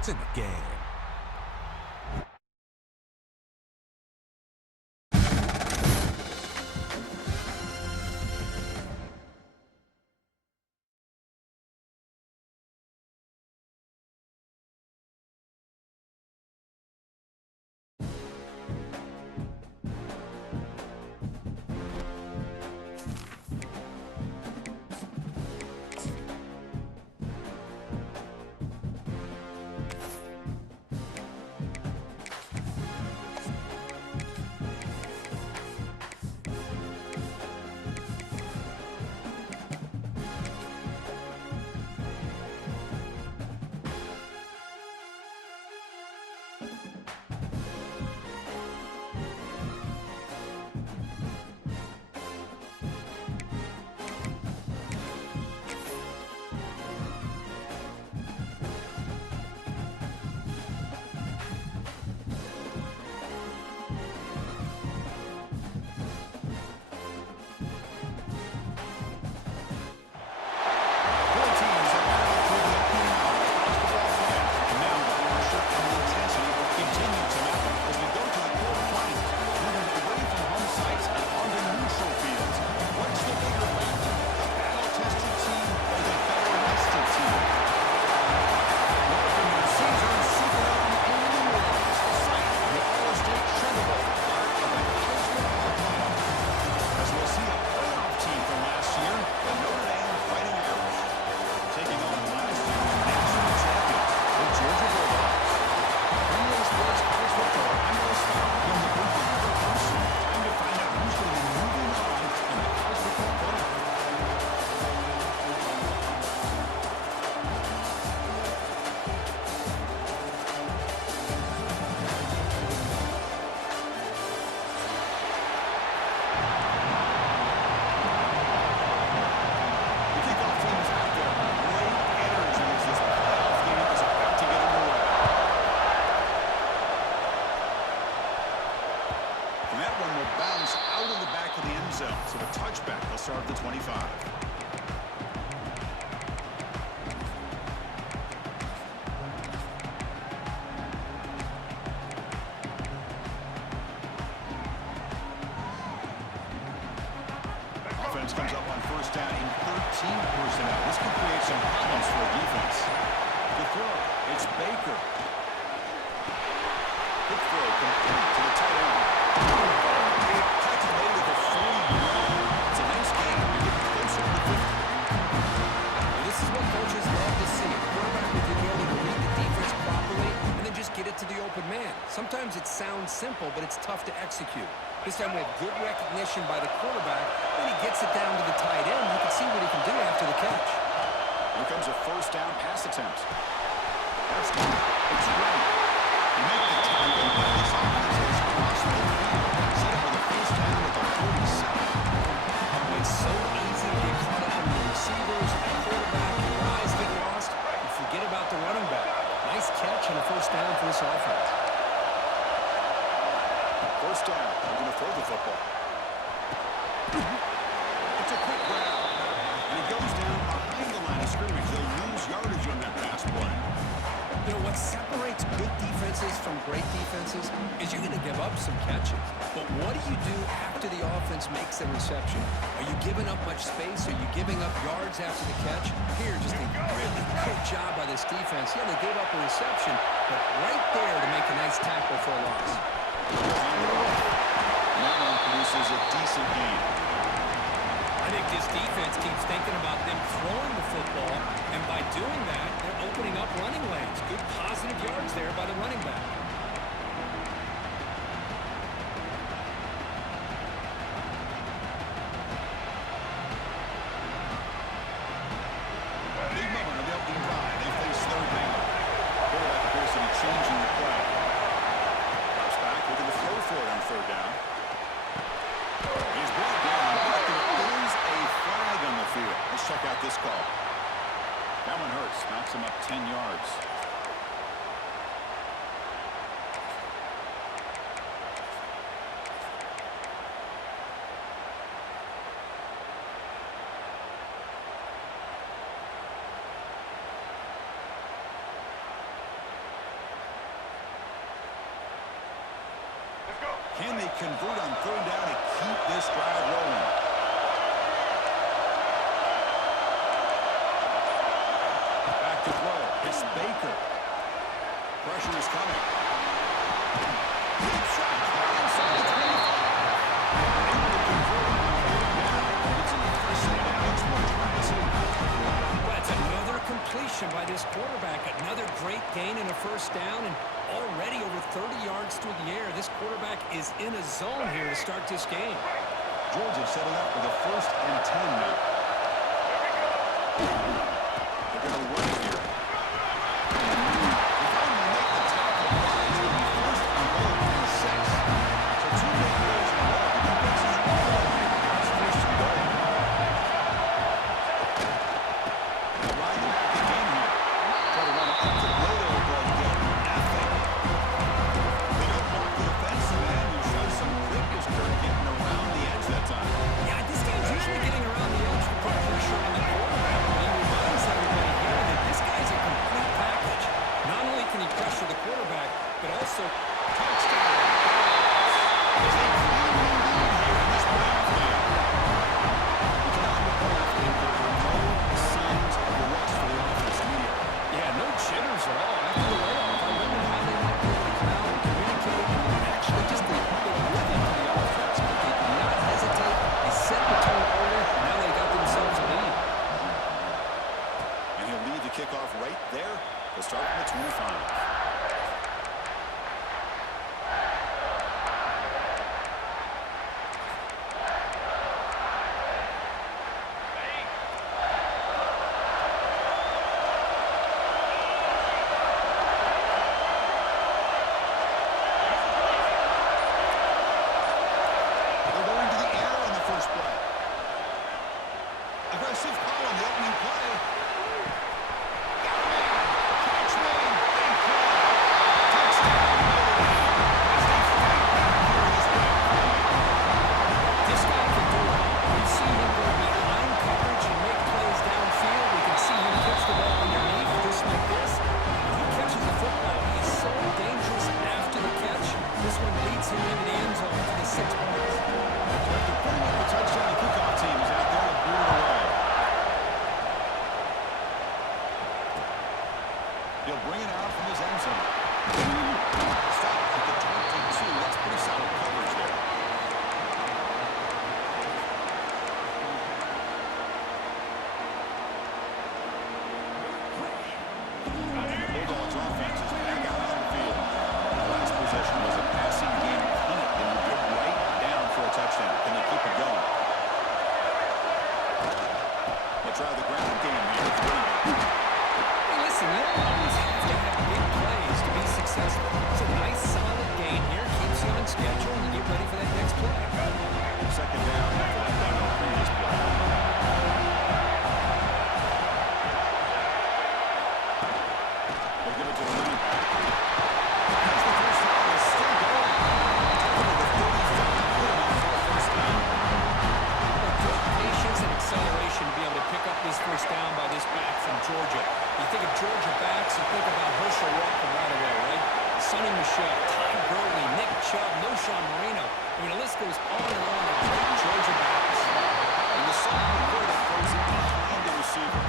It's in the game. So a touchback will start at the 25. Offense comes up on first down in 13 personnel. This could create some problems for a defense. The throw, it's Baker. Good throw, complete to the tight end. Calculated at the 40-yard. It's a nice game. You're getting closer to the 50. Well, this is what coaches love to see. A quarterback with the ability to read the defense properly and then just get it to the open man. Sometimes it sounds simple, but it's tough to execute. This time we have good recognition by the quarterback. When he gets it down to the tight end, you can see what he can do after the catch. Here comes a first down pass attempt. That's good. It's ready. Make the tackle, but this offense has crossed midfield. Set up with a first down at the 47. It's so easy to get caught up in the receivers, the quarterback, and your eyes get lost. You forget about the running back. Nice catch and a first down for this offense. First down. They're going to throw the football. It's a quick grab. And it goes down behind the line of scrimmage. They'll lose yardage on that pass play. You know, what separates good defenses from great defenses is you're going to give up some catches. But what do you do after the offense makes the reception? Are you giving up much space? Are you giving up yards after the catch? Here, just a really good job by this defense. Yeah, they gave up a reception, but right there to make a nice tackle for a loss. And that one produces a decent gain. I think this defense keeps thinking about them throwing the football, and by doing that, they're opening up running lanes. Good positive yards there by the running back. Big moment of the opening drive. They face third down. Quarterback appears to be changing the play. Drops back, looking to throw for it on third down. He's brought down, but there is a flag on the field. Let's check out this call. That one hurts. Knocks him up 10 yards. they convert on third down to keep this drive rolling. Back to throw. It's Baker. Pressure is coming. Deep shot. Inside the 25. Able to convert on third down. It's in the first down. It's more tries. That's another completion by this quarterback. Another great gain in a first down, and already over 30 yards through the air. This quarterback is in a zone here to start this game. Georgia settled up with a 1st and 10 now. They're going to run it here. If only make the tackle, it's going to be 1st and goal from the 6. So 2 big plays in a row. The defense is rolling. It's 1st and goal. Riding back again here. Try to run it up the middle, but get nothing. They don't block the defensive end. You show some quickness, Kirk, getting around the edge that time. Yeah, this game's usually getting around the edge to put pressure on the quarterback. But he reminds everybody here that this guy's a complete package. Not only can he pressure the quarterback, but also touchdown. As they climb the lead here in this playoff game. You cannot in the playoff game, there were no signs of a rust for the offense immediately. Yeah, no jitters at all. After the layoff, I wondered how they might be able to come out and communicate and actually just the rhythm to the offense. But they did not hesitate. They set the tone early. Now they got themselves a lead. And he'll lead the kickoff right there. They'll start from the 25. They're going to the air on the first play. Aggressive call on the opening play. Got a man. Catch man. And play. Touchdown. As they fight back here in this backfield. This guy can do it all. We've seen him go behind coverage and make plays downfield. We can see him catch the ball underneath just like this. When he catches the football, he is so dangerous after the catch. This one leads him into the end zone for the 6 points. After putting up the touchdown, the kickoff team is out there to boot it away. He'll bring it out from his end zone. Stop at the 22. That's pretty solid coverage there. And the Bulldogs offense is back out on the field. The last possession was a passing game punt. They moved it right down for a touchdown. Can they keep it going? They'll try the ground game here with the running back. Hey, listen, you don't always have to have big plays to be successful. It's a nice, solid gain here. Keeps you on schedule and you get ready for that next play. 2nd down after that down on the previous play. They'll give it to the running back. As the first down is still going. Taken to the 35. Good enough for a first down. Great patience and acceleration to be able to pick up this first down by this back from Georgia. You think of Georgia backs and think about Herschel Walker right away, right? Sonny Michel, Todd Gurley, Nick Chubb, Noshawn Marino. I mean, the list goes on and on of great Georgia backs. And the second quarter throws it behind the receiver.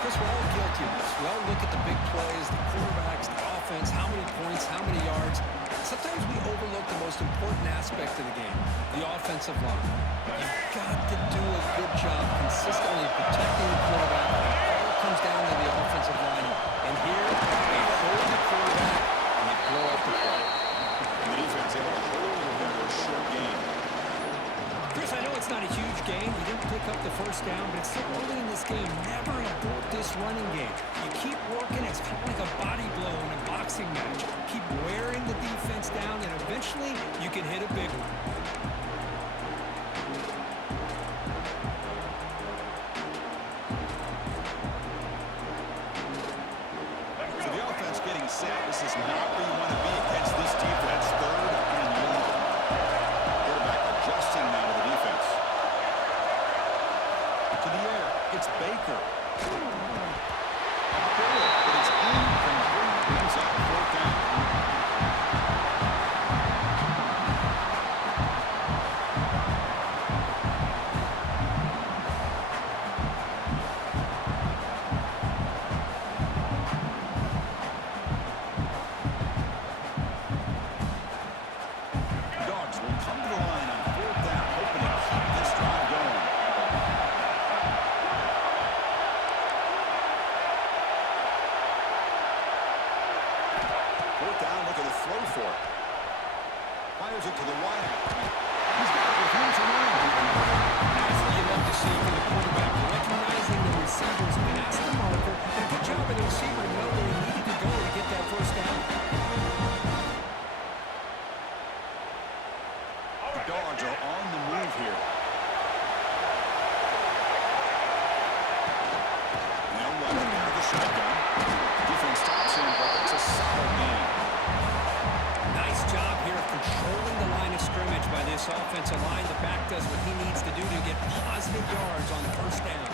Chris, we're all guilty of this. We all look at the big plays, the quarterbacks, the offense, how many points, how many yards. Sometimes we overlook the most important aspect of the game, the offensive line. You've got to do a good job consistently protecting the quarterback. It all comes down to the offensive line. And here, they hold the quarterback and they blow up the play. And the defense able to hold it in a short game. Chris, I know it's not a huge game. You didn't pick up the first down, but it's so early in this game. Never abort this running game. You keep working. It's kind of like a body blow in a boxing match. Keep wearing the defense down, and eventually you can hit a big one. So the offense getting set. This is not where you want to be against this defense. 3rd and long. Quarterback adjusting now to the defense. To the air. It's Baker. But it's incomplete. Brings up 4th down. get yards on first down.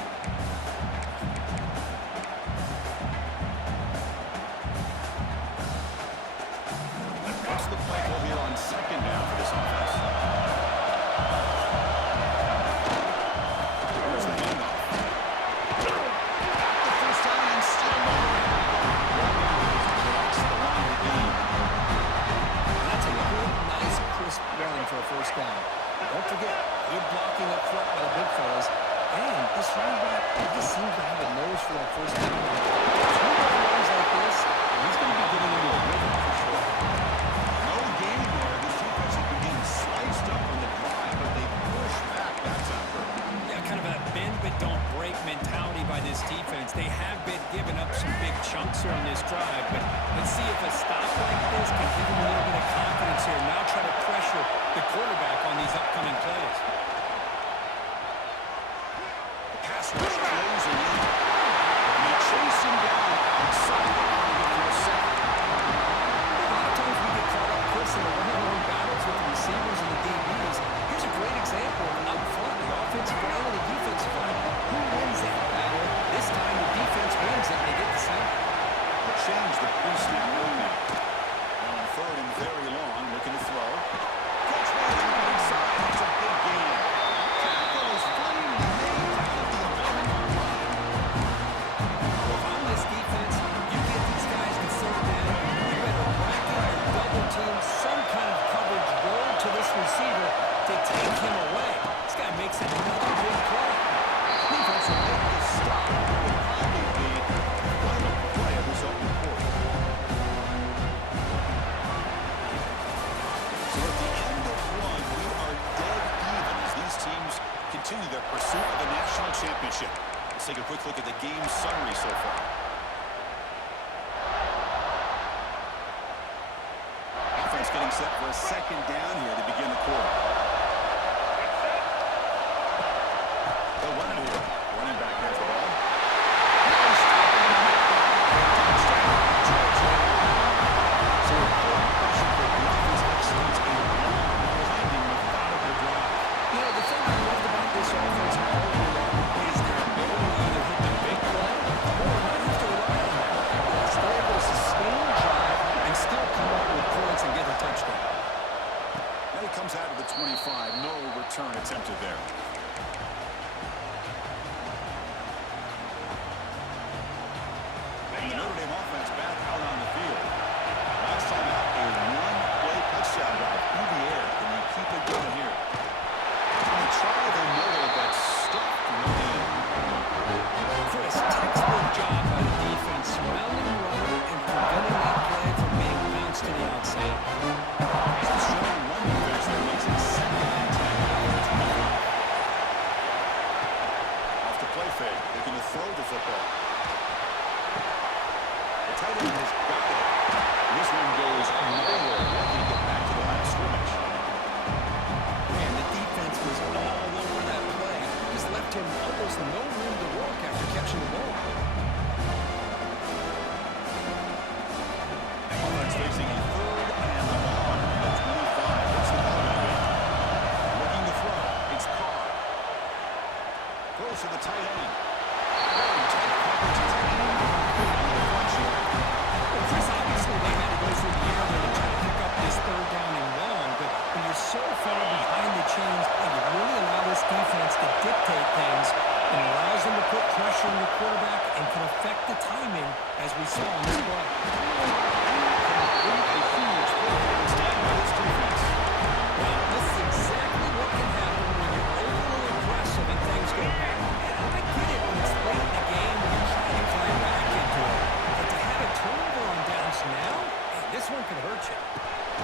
What's the play call here on second down for this offense? Here's the handoff. Got the first down and still blocks the line of the game. That's a good, nice, crisp run for a first down. Don't forget, good blocking up front by the big fellas. And this running back, he just seems to have a nose for that first down. If he runs like this, he's going to be getting into a rhythm for sure. No game there. This defense has been getting sliced up on the drive, but they push back that time. Yeah, kind of a bend but don't break mentality by this defense. They have been giving up some big chunks here on this drive, but let's see if a stop like this can give them a little bit of confidence here. Now try to pressure the quarterback on these upcoming plays. The pass rush closing in. And they chase him down outside the line for a sack. A lot of times we get caught up, Chris, in the one-on-one battles with the receivers and the DBs. Here's a great example up front, the offensive line and the defensive line. Who wins that battle? This time the defense wins it. They get the sack. Change the pre-snap roadmap. Now on third and very long, looking to throw. Catch one on the inside. That's a big gain. Tackle is flying to be made down at the 11-yard line. If I'm this defense, you get these guys to third down, you better bracket or double team some kind of coverage roll to this receiver to take him away. This guy makes another big play. Defense will make the stop. It will probably be the final play of this open quarter. So at the end of one, we are dead even as these teams continue their pursuit of the national championship. Let's take a quick look at the game summary so far. Offense getting set for a second down here to begin the quarter. They'll run it here. Running back has the ball. No stopping him. Touchdown, Georgia. So a good pressure for the offense excellence and long blinding methodical drive. You know, the thing I loved about this offense all year long is their ability to either hit the big play or not have to rely on that. Yes, they're able to sustain a drive and still come up with points and get a touchdown. And it comes out of the 25. No return attempted there. And the Notre Dame offense back out on the field. Last time out, a one-play touchdown drive through the air. Can they keep it going here? And they try the middle, but stuck from the end. Chris, textbook job by the defense, surrounding the runner and preventing that play from being bounced to the outside. Some strong run defense that makes it second and 10. Off the play fake, looking to throw the football. The tight end has got it. This one goes nowhere. Lucky to get back to the line of scrimmage. Man, the defense was all over that play. Just left him almost no room to work after catching the ball. Offense facing a third and long at the 25. What's the ball going to be? Looking to throw. It's Carr. Throws to the tight end. Very tight coverage. It's aimed on the deflection. Well, Chris, obviously they had to go through the air there to try to pick up this third down and long, but when you're so far behind the chains, and you really allow this defense to dictate things, it allows them to put pressure on the quarterback and can affect the timing, as we saw in this play. A huge fourth stand by this defense. Well, this is exactly what can happen when you're overly aggressive and things go bad. And I get it when it's late in the game and you're trying to climb back into it. But to have a turnover on downs now, man, this one could hurt you.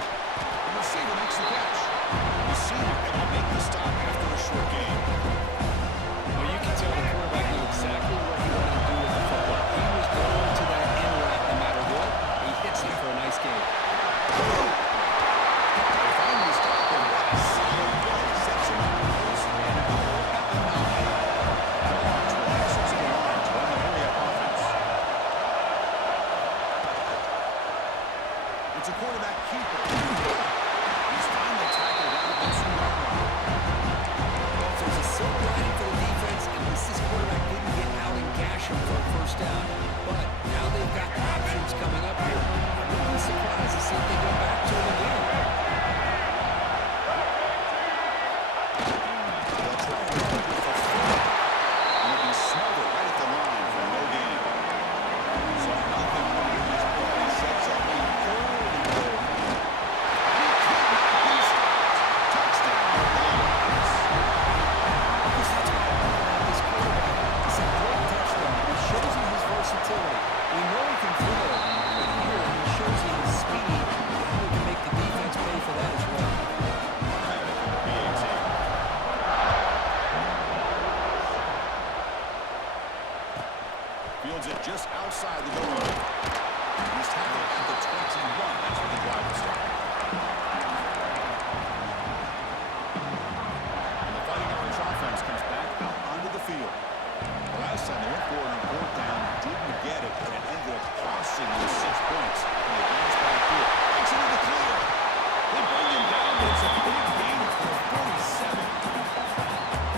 The receiver makes the catch. The senior able to make the stop after a short game. Well, you can tell the quarterback knew exactly what he wanted to do with the football. He was going to that in route no matter what. He Wins it just outside the goal line. He's tackled at the 21. That's where the drive will start. And the Fighting Irish offense comes back out onto the field. The last time they went for it on fourth down, didn't get it, and it ended up costing them 6 points. And they bounce back here. It's into the clear. They bring him down, but it's a big gain for 47.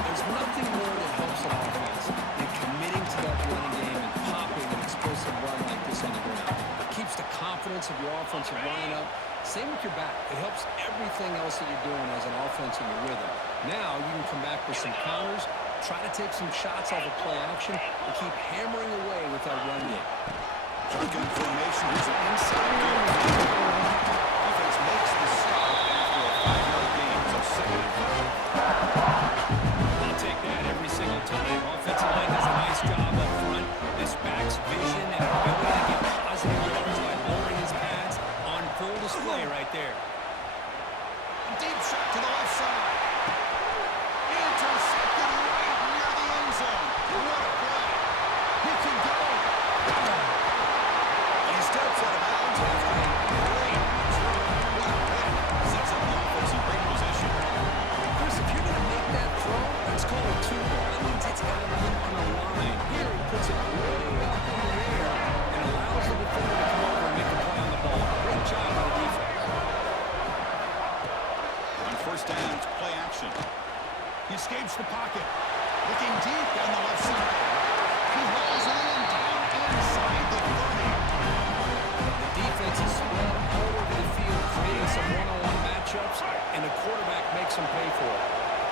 There's nothing more that helps an offense than committing to that running game and popping an explosive run like this on the ground. It keeps the confidence of your offensive line up. Same with your back. It helps everything else that you're doing as an offense in your rhythm. Now you can come back with some counters, try to take some shots off of play action, and keep hammering away with that run game. Shotgun formation. Here's an inside game. Defense makes the stop after a 5-yard gain. So second and 5. I'll take that every single time. Offensive line does a nice job up front. This back's vision and ability to get positive yards by lowering his pads on full display right there. Deep shot to the left side. Intercepted right near the end zone. What a play. He can go. And he steps out of bounds after a great return. What a pick. Sets up the offense in great position. Chris, if you're going to make that throw, let's call it 2 ball. That means it's got to be on the line. Here he puts it way up in the air and allows the defender to come over and make a play on the ball. Great job by the defense. First down, it's play action. He escapes the pocket. Looking deep down the left side. He hauls it in down inside the 30. The defense is spread all over the field, creating some one-on-one matchups, and the quarterback makes them pay for it.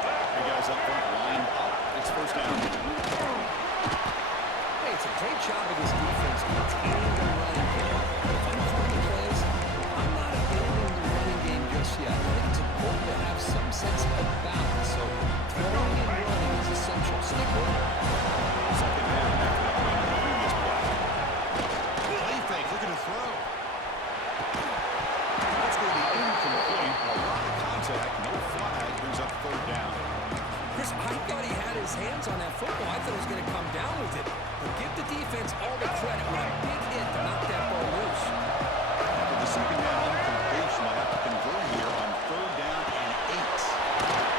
The guys up front lined up. It's first down. Hey, it's a great job of this defense containing the running game. If I'm calling plays, I'm not abandoning the running game just yet. I think it's important to have some sense of balance. So throwing and running is essential. Stick with it. Second down after that win on the previous play. Play fake, looking to throw. That's going to be incomplete. A lot of contact, no flag, brings up third down. Chris, I thought he had his hands on that football. I thought he was going to come down with it. But give the defense all the credit with a big hit to knock that ball loose. After the second down incompletion, I have to convert here on third down and 8.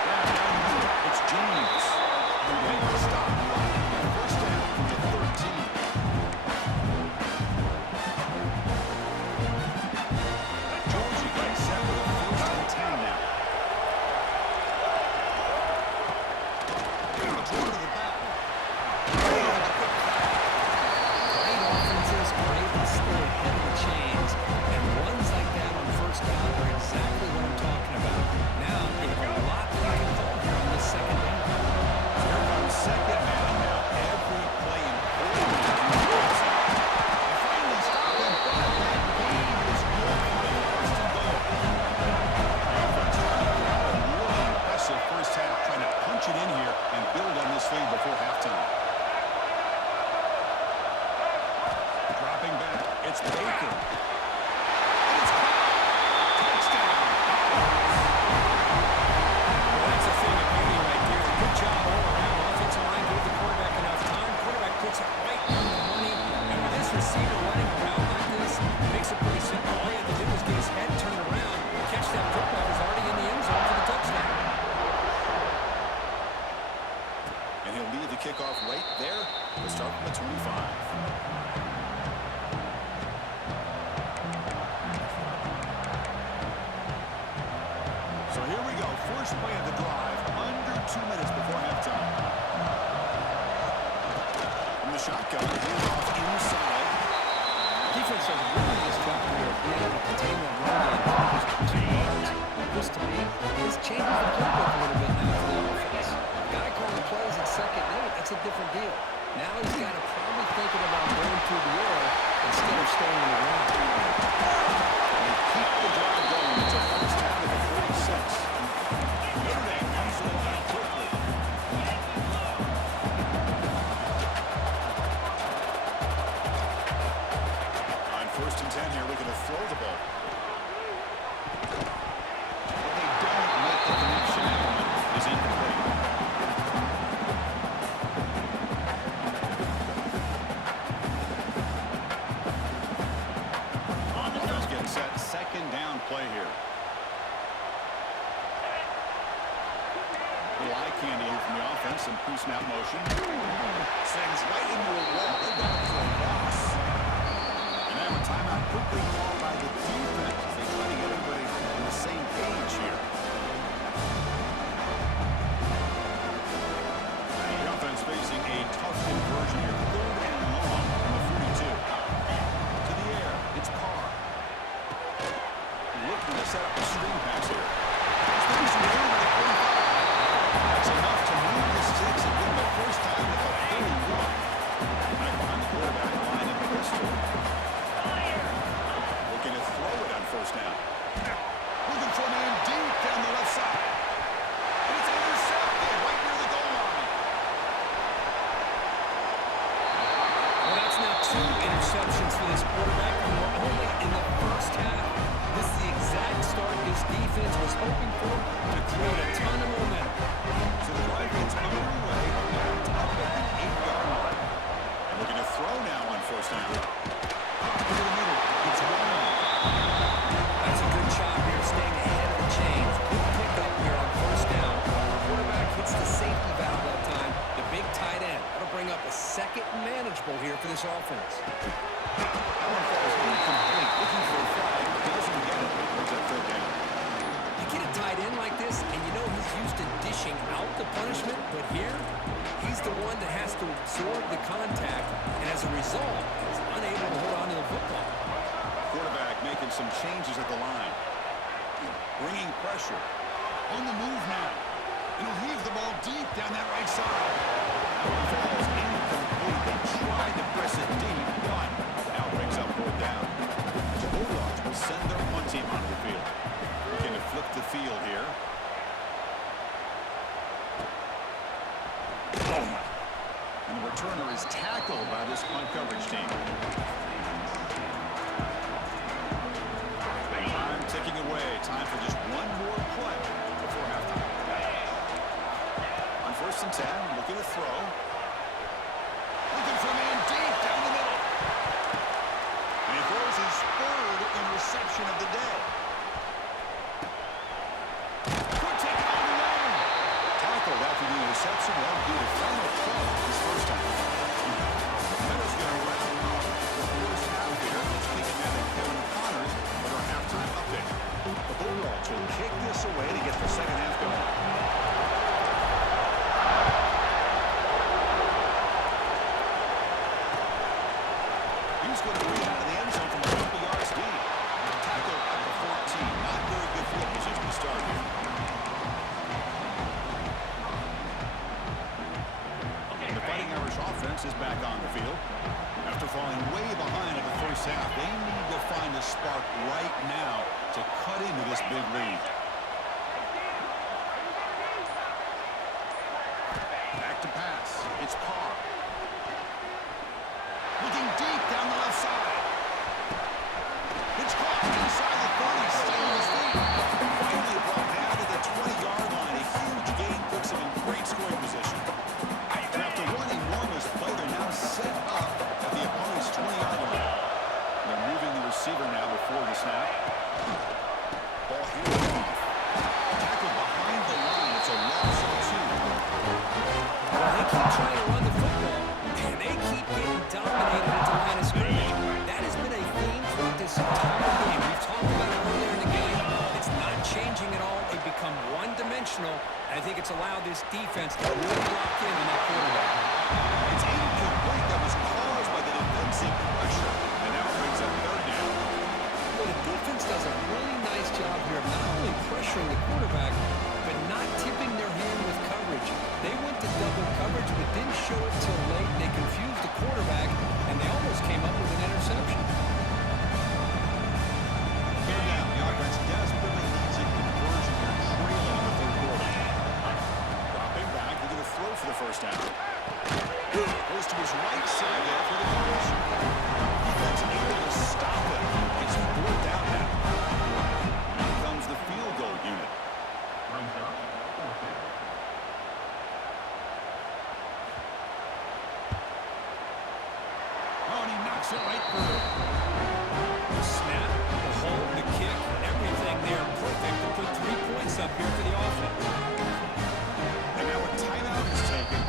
Down here, it's James. The way to stop. First down from the 13. Georgia getting set with a first and 10 now. Throw to the back. Great offenses are able to stay ahead of the chains, and runs like that on first down are exactly what I'm talking about. Now, they have a lot that you can call here on this second down. Here comes second down now. Every play important to defense. They finally stop him, but that gain is good for the first and goal. The offense trying to grab a really impressive first half, trying to punch it in here and build on this lead before halftime. Dropping back, it's Bacon. And it's caught. Touchdown. Well, that's a thing of beauty right there. Good job all around. Offensive line gave the quarterback enough time. Quarterback puts it right on the money. And with this receiver running around like this, it makes it pretty simple. All he had to do was get his head turned around, catch that football. He's already in the end zone for the touchdown. And he'll lead the kickoff right there to start from the 25. So here we go. First play of the drive. Under 2 minutes before halftime. From the shotgun, handoff inside. Defense does a really nice job here of being able to contain that run game for just 2 yards. This, to me, this changes the playbook a little bit now for the offense. The guy calling plays at second down, that's a different deal. Now he's got to probably thinking about going through the air instead of staying on the ground. And keep the drive going. It's a first down to the 46. Notre Dame comes to the line quickly. On first and 10 here, looking to throw the ball. But they don't make the connection. That one is incomplete. some pre-snap motion. Sends right into a wall. They've got it for a loss. And now a timeout quickly called by the defense. They try to get everybody on the same page here. The offense facing a tough conversion here. 3rd and long from the 42. To the air. It's Carr. Looking to set up a screen pass here. That's enough to move the sticks and give them a first time with a 31. Back behind the quarterback line of the pistol. Looking to throw it on first down. Moving from in deep down the left side. And it's intercepted right near the goal line. Well, that's now 2 interceptions for this quarterback, and we're only in the first half. This is the exact start this defense was hoping for to create a ton of momentum. So the drive gets underway, backed up at the 8-yard line. And looking to throw now on first down. Pop into the middle. It's wide. That's a good job here, staying ahead of the chains. Good pickup here on first down. The quarterback hits the safety valve that time, the big tight end. That'll bring up a second and manageable here for this offense. That one falls incomplete. Looking for a flag. Doesn't get it. Brings up 3rd down. You get a tight end like this, and you know he's used to dishing out the punishment, but here, he's the one that has to absorb the contact, and as a result, is unable to hold on to the football. Quarterback making some changes at the line. Bringing pressure. On the move now. And he'll heave the ball deep down that right side. That one falls incomplete. They tried to press it deep, but now brings up 4th down. The Bulldogs will send their punt team onto the field. Looking to flip the field here. And the returner is tackled by this punt coverage team. Time ticking away. Time for just one more play before halftime. On 1st and 10, looking to throw. Looking for a man deep down the middle. And he throws his 3rd interception of the day. Quick take it on the line. Tackled after the interception. That'll be the final play of this first half. Meadows going to round off the first half here. It's kicking out at Kevin Connors with our halftime update. The Bulldogs will kick this away to get the second half going. He's going to read out of the end zone from a couple yards deep. Tackle at the 14. Not very good field position to start here. The Fighting Irish offense is back on the field. After falling way behind in the first half, they need to find a spark right now to cut into this big lead. Back to pass. It's Carr. Looking deep down the left side. It's caught inside the 30, still on his feet. Finally brought down to the 20-yard line. A huge gain puts him in great scoring position. And after one enormous play, they're now set up at the opponent's 20-yard line. They're moving the receiver now before the snap. Ball handed off. Tackled behind the line. It's a loss of 2. Well, they keep trying to run the football, and they keep getting dominated at the line of scrimmage. That has been a theme throughout this entire game. We've talked about it earlier in the game. It's not changing at all. They've become one-dimensional, and I think it's allowed this defense to really lock in on that quarterback. It's incomplete. That was caused by the defensive pressure. And now it brings up 3rd down. Well, the defense does a really nice job here of not only pressuring the quarterback, but not tipping their hand with coverage. They went to double coverage, but didn't show it till late. They confused the quarterback, and they almost came up with an interception. 3rd down. The offense desperately needs a conversion. They're trailing in the 3rd quarter. Dropping back, looking to throw for the first down. Goes to his right side there for the conversion. Defense able to stop it. It's 4th down now. And here comes the field goal unit. Oh, and he knocks it right through. The snap, the hold, the kick, everything there perfect to put 3 points up here for the offense. And now a timeout is taken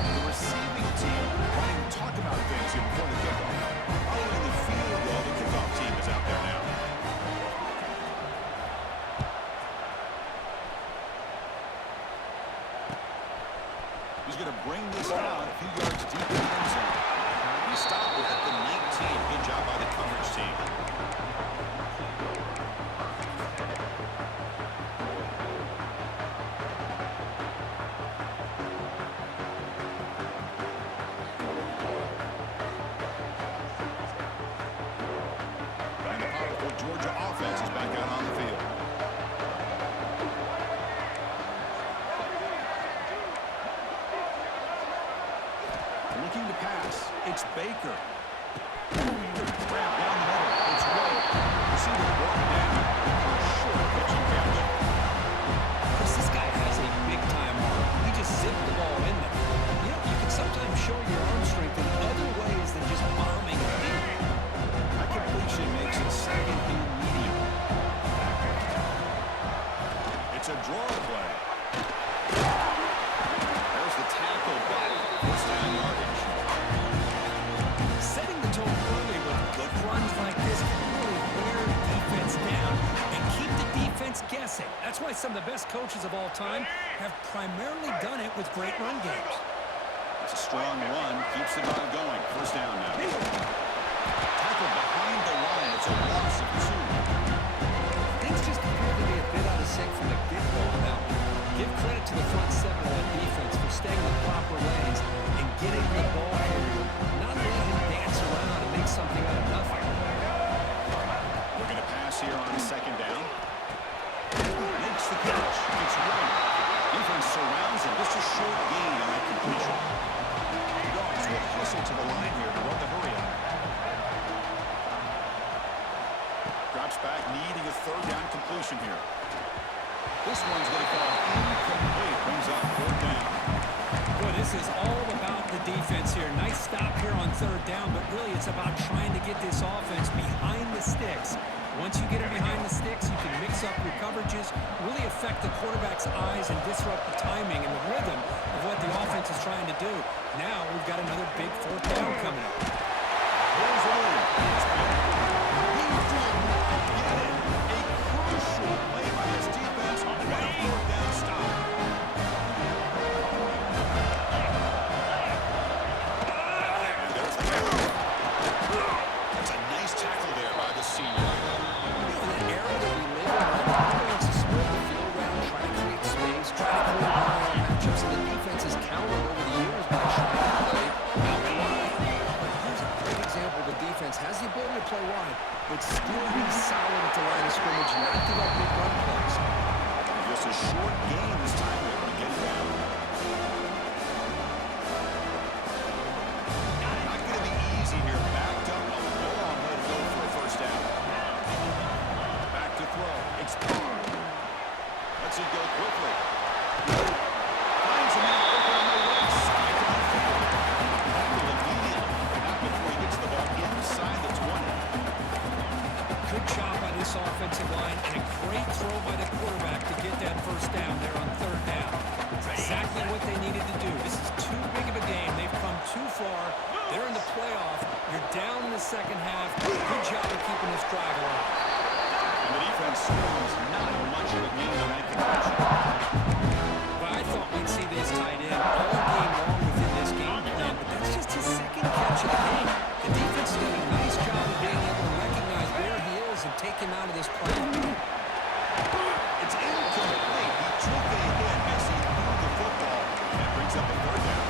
bring this down a few yards deep in the end zone. He stopped it at the 19. Good job by the coverage team. And the powerful Georgia offense is back out on the field. Looking to pass. It's Baker. Grab down the middle. It's White. Receiver brought down. Short pitch and catch. Chris, this guy has a big-time arm. He just zipped the ball in there. You know, you can sometimes show your arm strength in other ways than just bombing it deep. That completion makes it second and medium. It's a draw play. There's the tackle back. First down yardage. Setting the tone early with good runs like this can really wear the defense down and keep the defense guessing. That's why some of the best coaches of all time have primarily done it with great run games. It's a strong run. Keeps the drive going. First down now. Tackle behind the line. It's a loss of 2. Things just appear to be a bit out of sync from the get-go on that one. Give credit to the front seven of that defense for staying in the proper lanes and getting the ball carrier, not letting him dance around and make something out of nothing. Looking to pass here on second down. Makes the catch. It's right. Defense surrounds him. Just a short gain on that completion. Dogs will hustle to the line here to run the hurry up. Drops back, needing a third down completion here. This one's going to fall incomplete. Brings up fourth down. Boy, this is all about the defense here. Nice stop here on third down, but really it's about trying to get this offense behind the sticks. Once you get it behind the sticks, you can mix up your coverages, really affect the quarterback's eyes and disrupt the timing and the rhythm of what the offense is trying to do. Now we've got another big fourth down coming up. There's the lead. He did not get it. A crucial play by his defense on a fourth down stop. And there's the tackle. That's a nice tackle there by the senior. In that era that we live in, right, wants to spread the field around, try to create space, try to create one-on-one matchups, and the defense has countered over the years by trying to play out wide. But here's a great example. The defense has the ability to play wide, but still be solid at the line of scrimmage, not give up big run plays. Just a short gain this time. They're able to get it down. Not going to be easy here. Backed up. A long way to go for a first down. Back to throw. It's Carr. Lets it go quickly. Finds a man open on the right side downfield. Tackle immediately. Not before he gets the ball inside the 20. Good job by this offensive line and a great throw by the quarterback to get that first down there on third down. It's exactly what they needed to do. This is too big of a game. They've come too far. They're in the playoff. You're down in the second half. Good job of keeping this drive alive. And the defense scores not much of a gain on that completion. But I thought we'd see this tight end all game long within this game plan, but that's just his second catch of the game. The defense did a nice job of being able to recognize where he is and take him out of this play. It's incomplete. He took a hit as he threw the football. That brings up a third down.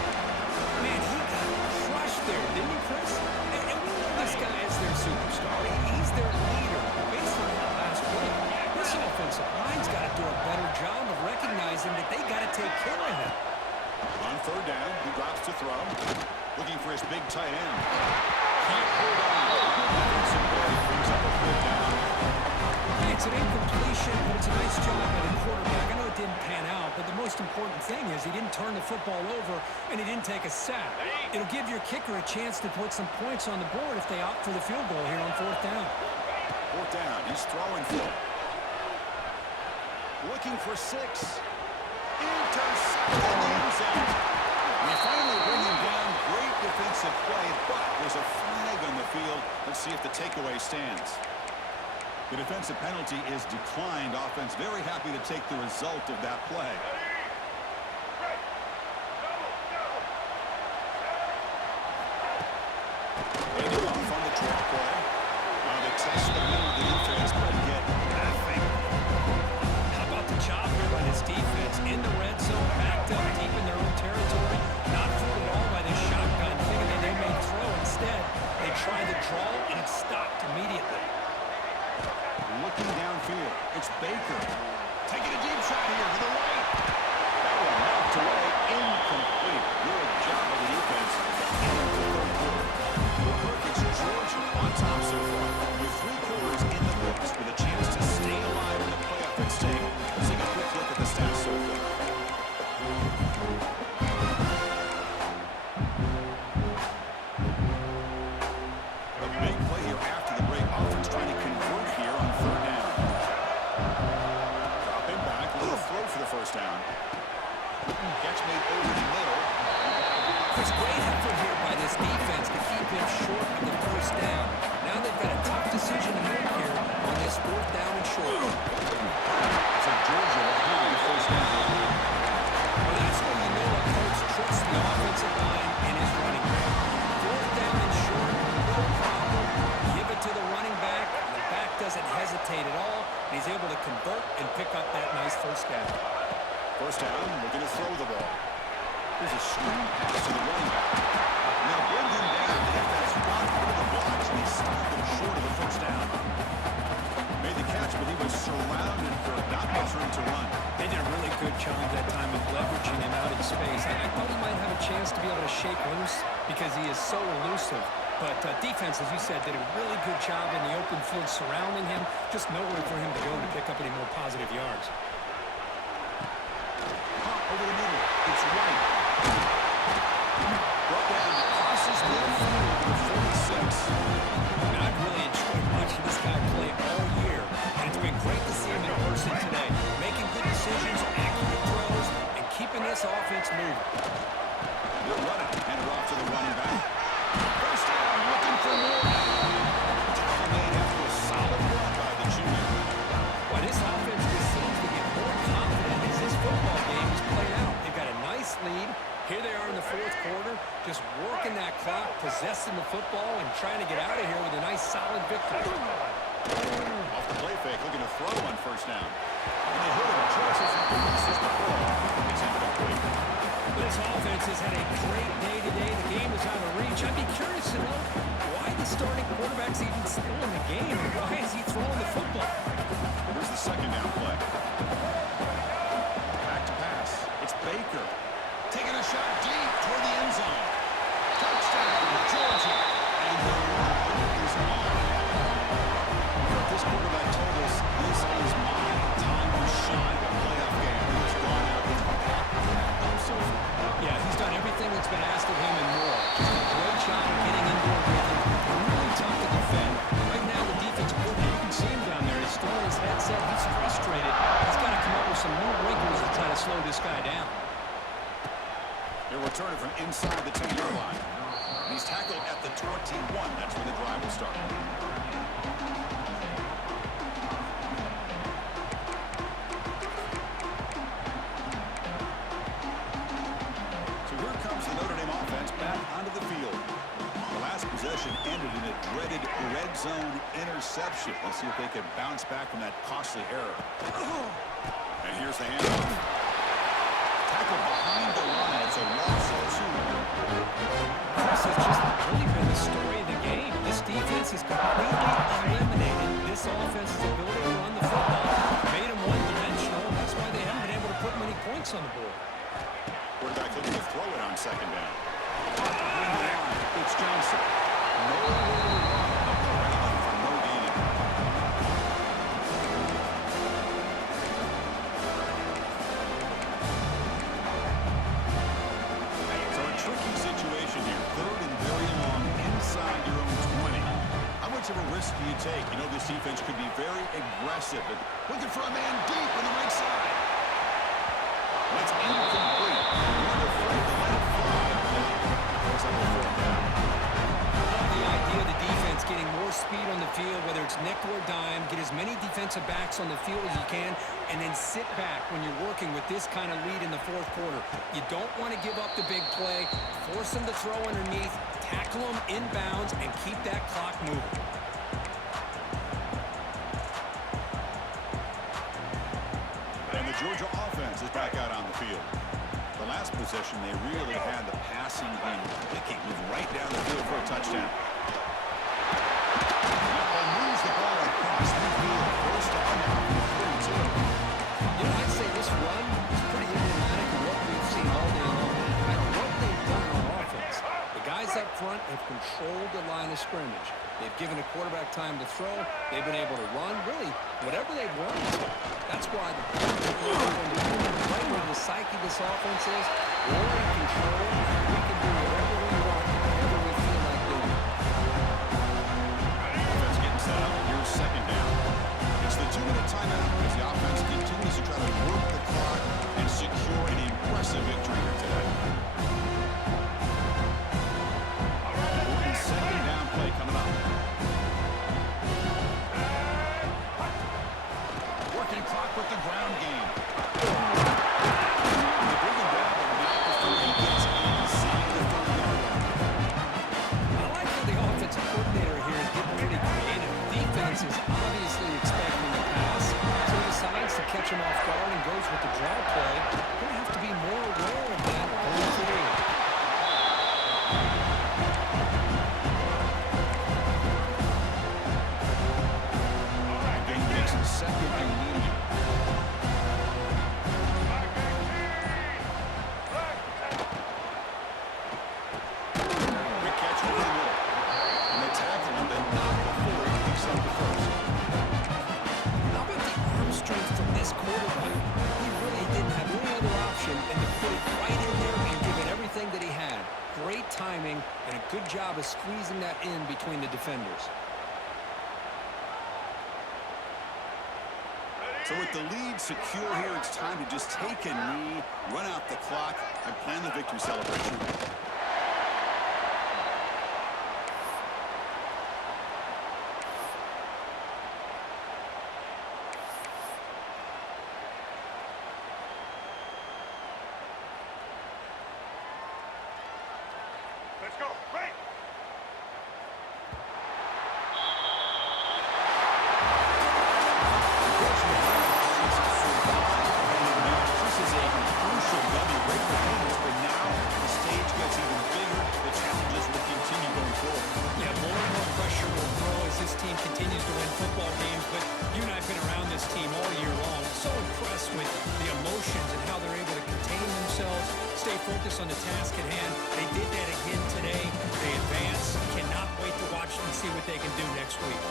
Man, he got crushed there, didn't he, Chris? And we know this guy is their superstar. He's their leader. Based on that last play, this offensive line's got to do a better job of recognizing that they got to take care of him. On third down, he drops to throw. Looking for his big tight end. Can't hold on. Defensive play brings up a fourth down. It's an incompletion, but it's a nice job by the quarterback. I know it didn't pan out, but the most important thing is he didn't turn the football over and he didn't take a sack. It'll give your kicker a chance to put some points on the board if they opt for the field goal here on fourth down. Fourth down. He's throwing for it. Looking for 6. Intercepted in the end zone. We finally bring him down. Great defensive play, but there's a flag on the field. Let's see if the takeaway stands. The defensive penalty is declined. Offense very happy to take the result of that play. job here by this defense. In the red zone, backed up deep in their own territory. Not fooled at all by this shotgun, thinking that they may throw. Instead, they tried to draw, and it stopped immediately. Looking downfield, it's Baker. Taking a deep shot here to the right. That one knocked away, incomplete. Good job by the defense. Into the third quarter. Well, Kirk, it's Georgia on top so far. With 3 quarters in the books, with a chance to stay alive in the playoff at stake. Let's take a quick look at the stats so far. A big play here after the break. Offense trying to convert here on third down. Dropping back, a little throw for the first down. Catch made over the middle. There's great effort here by this defense to keep him short of the first down. Now they've got a tough decision to make here on this 4th down and short. So Georgia will have the first down. Well, that's when you know a coach trusts the offensive line and his running back. 4th down and short, no problem. Give it to the running back. The back doesn't hesitate at all. He's able to convert and pick up that nice first down. First down, looking to throw the ball. Here's a screen pass to the running back. Now bring him down. The defense blocked one of the blocks, and he stopped him short of the first down. Made the catch, but he was surrounded for not much room to run. They did a really good job that time of leveraging him out in space. I thought he might have a chance to be able to shake loose because he is so elusive. But defense, as you said, did a really good job in the open field surrounding him. Just nowhere for him to go to pick up any more positive yards. Over the middle. It's White. Brought down. Crosses midfield to the 46. And I've really enjoyed watching this guy play all year. And it's been great to see him in person today. Making good decisions, accurate throws, and keeping this offense moving. They're running. Hand it off to the running back. First down. Looking for more. Tackle made after a solid run by the junior. Well, this offense just seems to get more confident as this football game is played out. They've got a nice lead. Here they are in the 4th quarter, just working that clock, possessing the football, and trying to get out of here with a nice, solid victory. Off the play fake, looking to throw on first down. And they hit him. Choices and misses the ball. It's incomplete. This offense has had a great day today. The game is out of reach. I'd be curious to know why the starting quarterback's even still in the game, and why is he throwing the football? Here's the second down play. Back to pass. It's Baker. Taking a shot deep toward the end zone. Touchdown, Georgia. And the run is on. This quarterback told us this is my time to shine. A playoff game. He has gone out and packed that up so far. Yeah, he's done everything that's been asked of him and more. Just a great job of getting into a rhythm. Really tough to defend. Right now, the defensive coordinator, you can see him down there. He's throwing his headset. He's frustrated. He's got to come up with some new wrinkles to try to slow this guy down. He'll return it from inside the 10-yard line. And he's tackled at the 21. That's where the drive will start. So here comes the Notre Dame offense back onto the field. The last possession ended in a dreaded red zone interception. Let's see if they can bounce back from that costly error. And here's the handoff. Tackle behind the line. It's a loss of 2. This has just really been the story of the game. This defense has completely eliminated this offense's ability to run the football. Made them one-dimensional. That's why they haven't been able to put many points on the board. Quarterback looking to throw it on second down. Behind the line, it's Johnson. Nowhere to run. Up the right line for no gain. So a tricky situation here. 3rd and very long inside your own 20. How much of a risk do you take? You know this defense could be very aggressive. But looking for a man deep on the right side. And it's incomplete. Not afraid to let it fly. Looks like a 4th down. The idea of the defense getting more speed on the field, whether it's nickel or dime, get as many defensive backs on the field as you can, and then sit back when you're working with this kind of lead in the 4th quarter. You don't want to give up the big play, force them to throw underneath, tackle them inbounds, and keep that clock moving. And the Georgia offense is back out on the field. The last possession, they really had the passing game clicking. Moved right down the field for a touchdown. They moves the ball across the field. First down now from 42. You know, I'd say this run is pretty emblematic of what we've seen all day long. No matter what they've done on offense, the guys up front have controlled the line of scrimmage. They've given a quarterback time to throw. They've been able to run, really, whatever they've wanted to. That's why the right where the psyche of this offense is, we're in control. We can do whatever we want, whatever we feel like doing. Offense getting set up. Here's second down. It's the 2-minute timeout as the offense continues to try to work the clock and secure an impressive victory here today. Second down play coming up. Working clock with the ground game. They bring him down, but not before he gets inside the 30-yard line. I like how the offensive coordinator here is getting pretty creative. Defense is obviously expecting the pass, so he decides to catch him off guard and goes with the draw play. Going to have to be more aware of that going forward. Second and medium. Quick catch over the middle. And they tackle him, but not before he picks up the first. How about the arm strength from this quarterback? He really didn't have any other option than to put it right in there and give it everything that he had. Great timing and a good job of squeezing that in between the defenders. So with the lead secure here, it's time to just take a knee, run out the clock, and plan the victory celebration. Let's go. Right. Continues to win football games, but you and I have been around this team all year long. So impressed with the emotions and how they're able to contain themselves, stay focused on the task at hand. They did that again today. They advance. Cannot wait to watch them, see what they can do next week.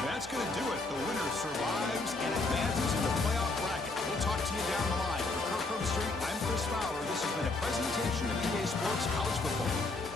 And that's going to do it. The winner survives and advances in the playoff bracket. We'll talk to you down the line. For Kirk Street, I'm Chris Fowler. This has been a presentation of EA Sports College Football.